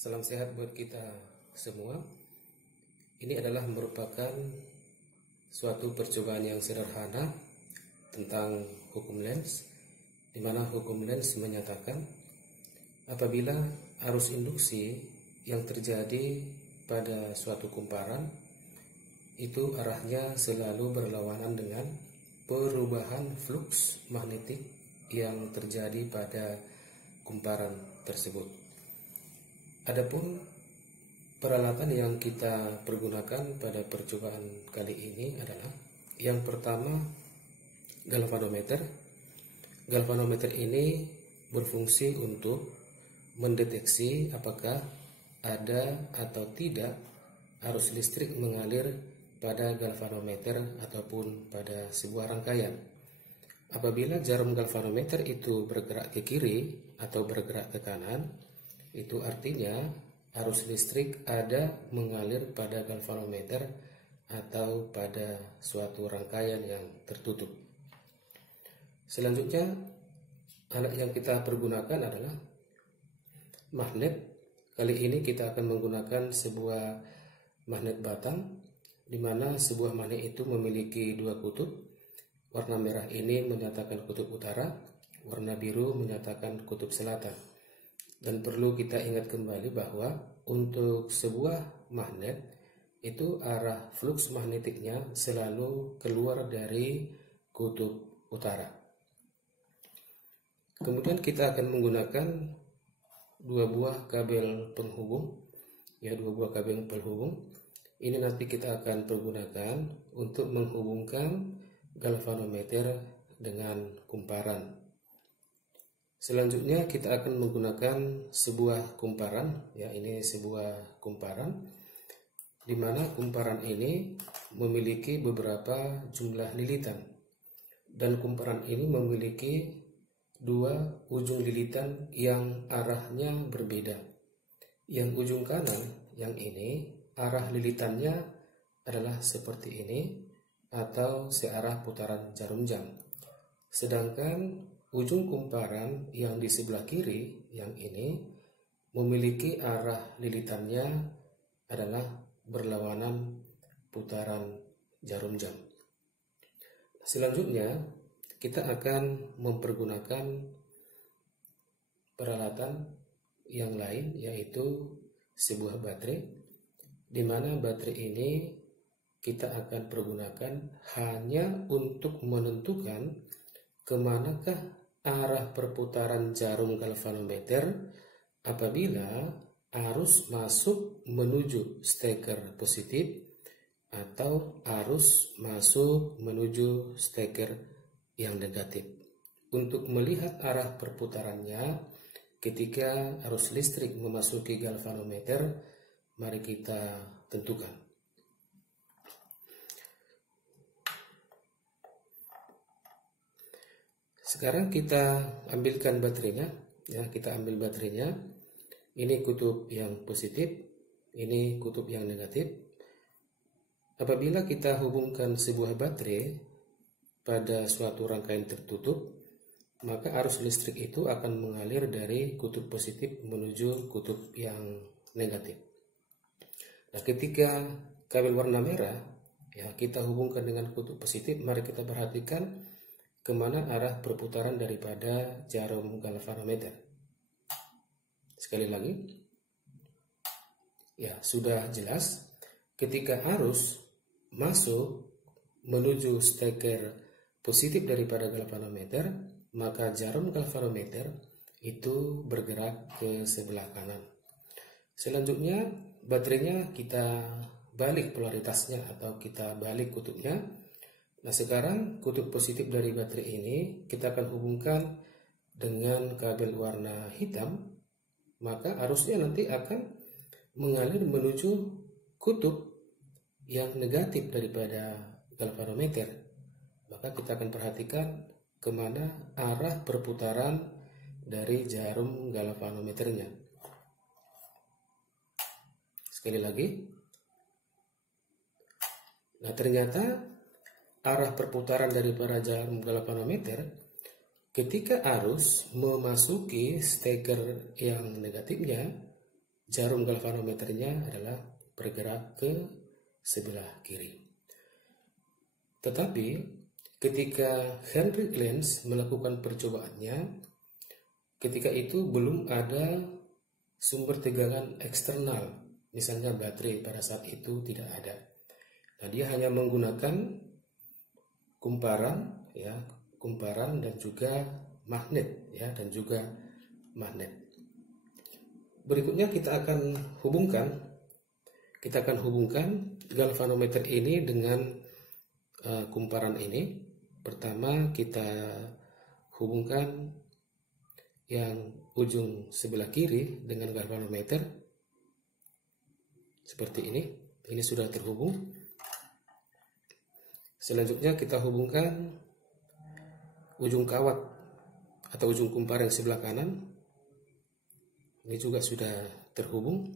Salam sehat buat kita semua. Ini adalah merupakan suatu percobaan yang sederhana tentang hukum Lenz, di mana hukum Lenz menyatakan apabila arus induksi yang terjadi pada suatu kumparan itu arahnya selalu berlawanan dengan perubahan flux magnetik yang terjadi pada kumparan tersebut. Adapun peralatan yang kita pergunakan pada percobaan kali ini adalah yang pertama galvanometer. Galvanometer ini berfungsi untuk mendeteksi apakah ada atau tidak arus listrik mengalir pada galvanometer ataupun pada sebuah rangkaian. Apabila jarum galvanometer itu bergerak ke kiri atau bergerak ke kanan, itu artinya arus listrik ada mengalir pada galvanometer atau pada suatu rangkaian yang tertutup. Selanjutnya, alat yang kita pergunakan adalah magnet. Kali ini kita akan menggunakan sebuah magnet batang, di mana sebuah magnet itu memiliki dua kutub. Warna merah ini menyatakan kutub utara, warna biru menyatakan kutub selatan. Dan perlu kita ingat kembali bahwa untuk sebuah magnet itu arah flux magnetiknya selalu keluar dari kutub utara. Kemudian kita akan menggunakan dua buah kabel penghubung, dua buah kabel penghubung. Ini nanti kita akan pergunakan untuk menghubungkan galvanometer dengan kumparan. Selanjutnya kita akan menggunakan sebuah kumparan, ini sebuah kumparan, di mana kumparan ini memiliki beberapa jumlah lilitan, dan kumparan ini memiliki dua ujung lilitan yang arahnya berbeda. Yang ujung kanan, yang ini, arah lilitannya adalah seperti ini atau searah putaran jarum jam. Sedangkan ujung kumparan yang di sebelah kiri, yang ini, memiliki arah lilitannya adalah berlawanan putaran jarum jam. Selanjutnya, kita akan mempergunakan peralatan yang lain, yaitu sebuah baterai, di mana baterai ini kita akan pergunakan hanya untuk menentukan kemanakah arah perputaran jarum galvanometer apabila arus masuk menuju steker positif atau arus masuk menuju steker yang negatif. Untuk melihat arah perputarannya ketika arus listrik memasuki galvanometer, mari kita tentukan. Sekarang kita ambilkan baterainya, kita ambil baterainya. Ini kutub yang positif, ini kutub yang negatif. Apabila kita hubungkan sebuah baterai pada suatu rangkaian tertutup, maka arus listrik itu akan mengalir dari kutub positif menuju kutub yang negatif. Nah, ketika kabel warna merah, kita hubungkan dengan kutub positif, mari kita perhatikan kemana arah perputaran daripada jarum galvanometer. Sekali lagi, sudah jelas. Ketika arus masuk menuju steker positif daripada galvanometer, maka jarum galvanometer itu bergerak ke sebelah kanan. Selanjutnya, baterainya kita balik polaritasnya atau kita balik kutubnya. Nah, sekarang kutub positif dari baterai ini kita akan hubungkan dengan kabel warna hitam, maka arusnya nanti akan mengalir menuju kutub yang negatif daripada galvanometer. Maka kita akan perhatikan kemana arah perputaran dari jarum galvanometernya. Sekali lagi. Nah, ternyata arah perputaran daripada jarum galvanometer ketika arus memasuki steker yang negatifnya, jarum galvanometernya adalah bergerak ke sebelah kiri. Tetapi ketika Henrik Lenz melakukan percobaannya, ketika itu belum ada sumber tegangan eksternal, misalnya baterai pada saat itu tidak ada. Nah, dia hanya menggunakan kumparan, ya, kumparan dan juga magnet, ya, dan juga magnet. Berikutnya kita akan hubungkan galvanometer ini dengan kumparan ini. Pertama kita hubungkan yang ujung sebelah kiri dengan galvanometer seperti ini. Ini sudah terhubung. Selanjutnya kita hubungkan ujung kawat atau ujung kumparan sebelah kanan. Ini juga sudah terhubung.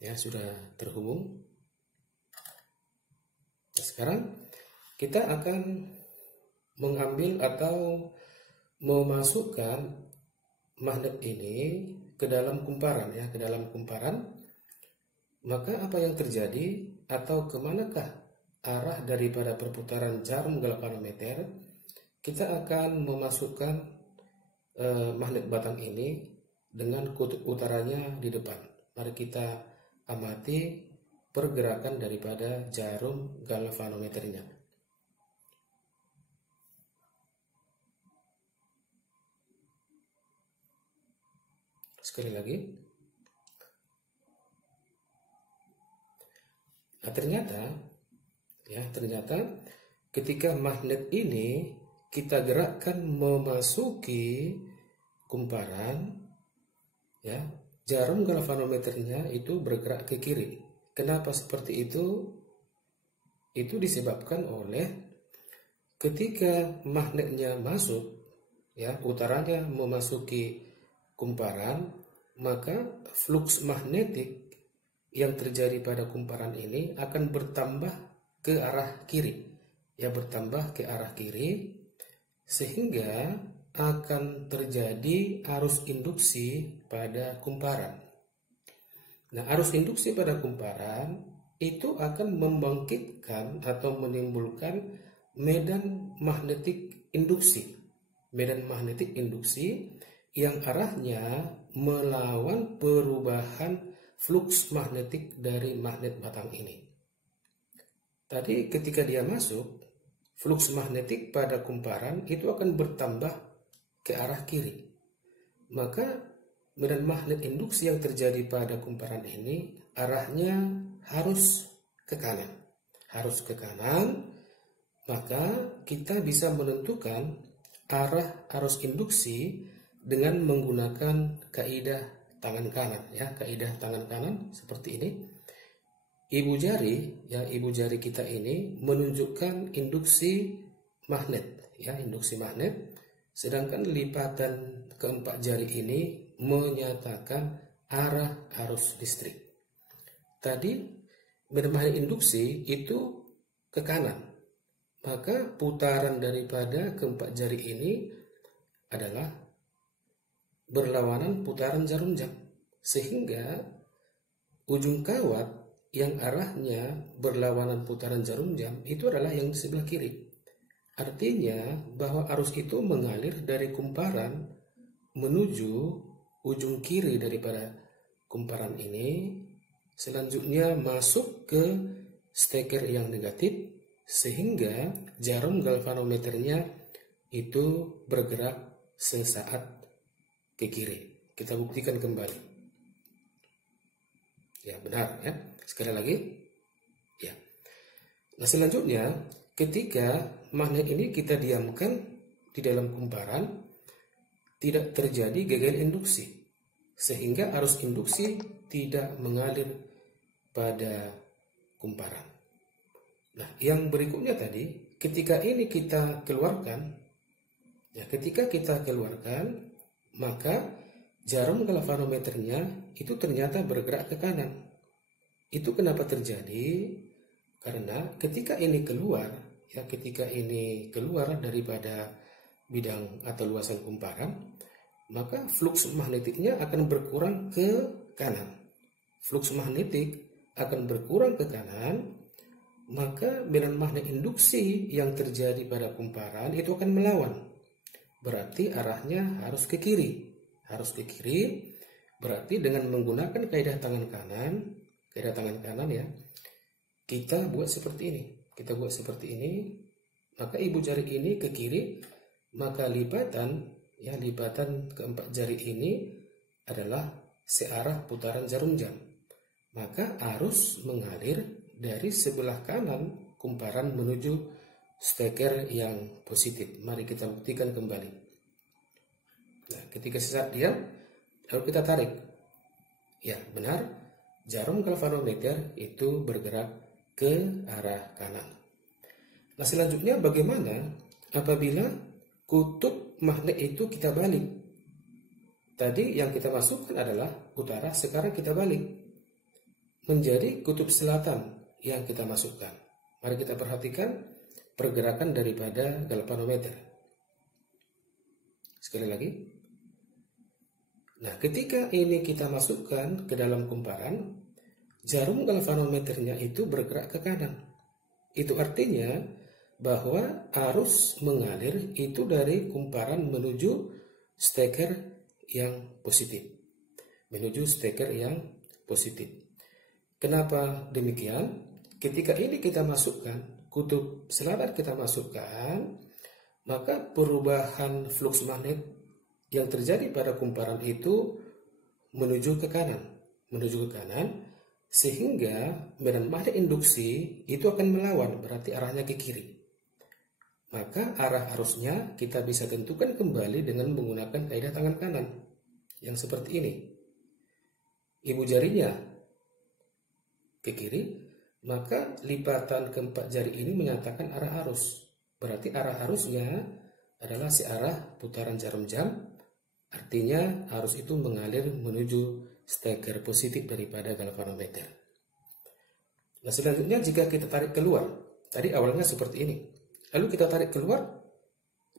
Ya, sudah terhubung. Nah, sekarang kita akan mengambil atau memasukkan magnet ini ke dalam kumparan, ya, ke dalam kumparan. Maka apa yang terjadi atau kemanakah arah daripada perputaran jarum galvanometer? Kita akan memasukkan magnet batang ini dengan kutub utaranya di depan. Mari kita amati pergerakan daripada jarum galvanometernya. Sekali lagi. Nah, ternyata ketika magnet ini kita gerakkan memasuki kumparan, ya, jarum galvanometernya itu bergerak ke kiri. Kenapa seperti itu? Itu disebabkan oleh ketika magnetnya masuk, ya, utaranya memasuki kumparan, maka flux magnetik yang terjadi pada kumparan ini akan bertambah ke arah kiri, ya, bertambah ke arah kiri, sehingga akan terjadi arus induksi pada kumparan. Nah, arus induksi pada kumparan itu akan membangkitkan atau menimbulkan medan magnetik induksi. Medan magnetik induksi yang arahnya melawan perubahan flux magnetik dari magnet batang ini. Tadi ketika dia masuk, flux magnetik pada kumparan itu akan bertambah ke arah kiri. Maka medan magnet induksi yang terjadi pada kumparan ini arahnya harus ke kanan. Harus ke kanan, maka kita bisa menentukan arah arus induksi dengan menggunakan kaidah tangan kanan, ya, kaidah tangan kanan seperti ini. Ibu jari kita ini menunjukkan induksi magnet, ya, induksi magnet, sedangkan lipatan keempat jari ini menyatakan arah arus listrik. Tadi medan magnet induksi itu ke kanan, maka putaran daripada keempat jari ini adalah berlawanan putaran jarum jam, sehingga ujung kawat yang arahnya berlawanan putaran jarum jam itu adalah yang di sebelah kiri. Artinya bahwa arus itu mengalir dari kumparan menuju ujung kiri daripada kumparan ini, selanjutnya masuk ke steker yang negatif, sehingga jarum galvanometernya itu bergerak sesaat ke kiri. Kita buktikan kembali. Ya, benar, ya. Sekali lagi. Ya. Nah, selanjutnya ketika magnet ini kita diamkan di dalam kumparan, tidak terjadi gagal induksi, sehingga arus induksi tidak mengalir pada kumparan. Nah, yang berikutnya tadi, ketika ini kita keluarkan, ya, ketika kita keluarkan, maka jarum galvanometernya itu ternyata bergerak ke kanan. Itu kenapa terjadi? Karena ketika ini keluar, ya, ketika ini keluar daripada bidang atau luasan kumparan, maka flux magnetiknya akan berkurang ke kanan. Flux magnetik akan berkurang ke kanan, maka medan magnet induksi yang terjadi pada kumparan itu akan melawan. Berarti arahnya harus ke kiri. Harus ke kiri, berarti dengan menggunakan kaidah tangan kanan ya, kita buat seperti ini. Kita buat seperti ini, maka ibu jari ini ke kiri, maka lipatan keempat jari ini adalah searah putaran jarum jam. Maka arus mengalir dari sebelah kanan kumparan menuju steker yang positif. Mari kita buktikan kembali. Nah, ketika sesaat diam, lalu kita tarik. Ya, benar. Jarum galvanometer itu bergerak ke arah kanan. Nah, selanjutnya bagaimana apabila kutub magnet itu kita balik? Tadi yang kita masukkan adalah utara, sekarang kita balik menjadi kutub selatan yang kita masukkan. Mari kita perhatikan pergerakan daripada galvanometer. Sekali lagi. Nah, ketika ini kita masukkan ke dalam kumparan, jarum galvanometernya itu bergerak ke kanan. Itu artinya bahwa arus mengalir itu dari kumparan menuju steker yang positif. Menuju steker yang positif. Kenapa demikian? Ketika ini kita masukkan, kutub selatan kita masukkan, maka perubahan flux magnet yang terjadi pada kumparan itu menuju ke kanan, sehingga medan magnet induksi itu akan melawan, berarti arahnya ke kiri. Maka arah arusnya kita bisa tentukan kembali dengan menggunakan kaidah tangan kanan yang seperti ini. Ibu jarinya ke kiri, maka lipatan keempat jari ini menyatakan arah arus. Berarti arah arusnya adalah searah putaran jarum jam, artinya arus itu mengalir menuju steker positif daripada galvanometer. Nah, selanjutnya jika kita tarik keluar, tadi awalnya seperti ini, lalu kita tarik keluar,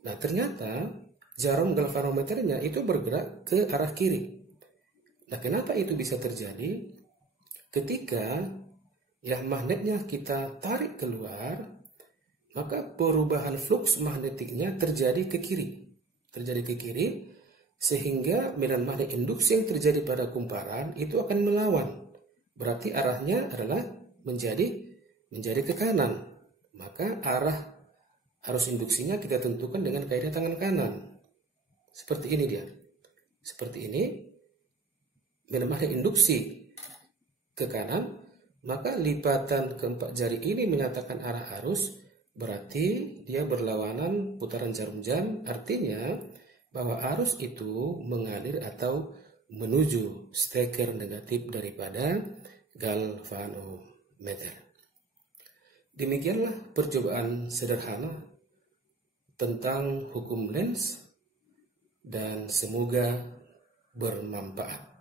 nah ternyata jarum galvanometernya itu bergerak ke arah kiri. Nah, kenapa itu bisa terjadi? Ketika magnetnya kita tarik keluar, maka perubahan flux magnetiknya terjadi ke kiri. Sehingga medan magnet induksi yang terjadi pada kumparan itu akan melawan. Berarti arahnya adalah menjadi ke kanan. Maka arah arus induksinya kita tentukan dengan kaidah tangan kanan. Seperti ini dia. Seperti ini. Medan magnet induksi ke kanan, maka lipatan keempat jari ini menyatakan arah arus, berarti dia berlawanan putaran jarum jam, artinya bahwa arus itu mengalir atau menuju steker negatif daripada galvanometer. Demikianlah percobaan sederhana tentang hukum Lenz dan semoga bermanfaat.